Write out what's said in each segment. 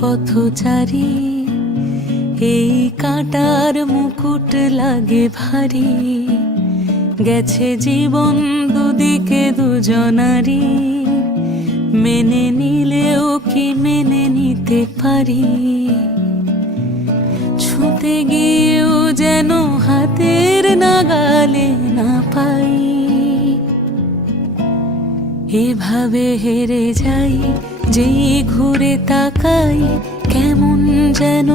পথচারী, এই কাঁটার মুকুট লাগে ভারী। গেছে জীবন দুদিকে দুজনারই, মেনে নিলেও কি মেনে নিতে পারি? ছুঁতে গিয়েও যেন হাতের নাগালে না পাই। এভাবে হেরে যাই, যেই ঘুরে তাকাই, কেমন যেন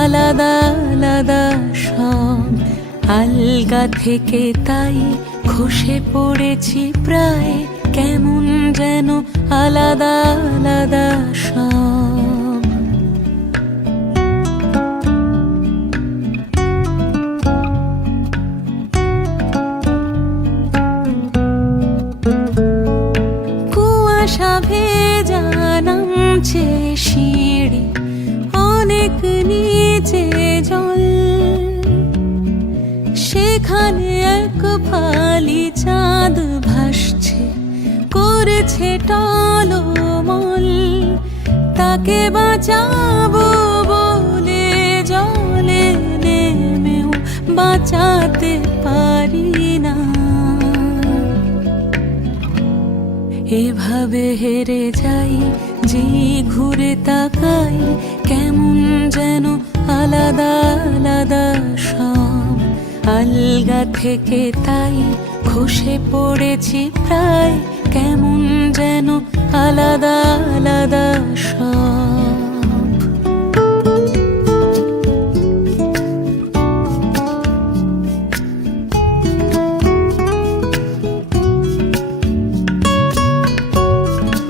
আলাদা আলাদা সব। আলগা থেকে তাই খসে পড়েছি প্রায়, কেমন যেন আলাদা আলাদা সব। কুয়াশা ভেজা নামছে সিঁড়ি, অনেক নিচে জল। সেখানে এক ফালি চাঁদ ভাসছে, করেছে টলমল। তাকে বাঁচাবো বলে জলে নেমেও বাঁচাতে পারি না। এভাবে হেরে যাই, যে ঘুরে তাকাই, কেমন যেন আলাদা আলাদা সব। আলগা থেকে তাই খসে পড়েছি প্রায়, কেমন যেন আলাদা আলাদা সব।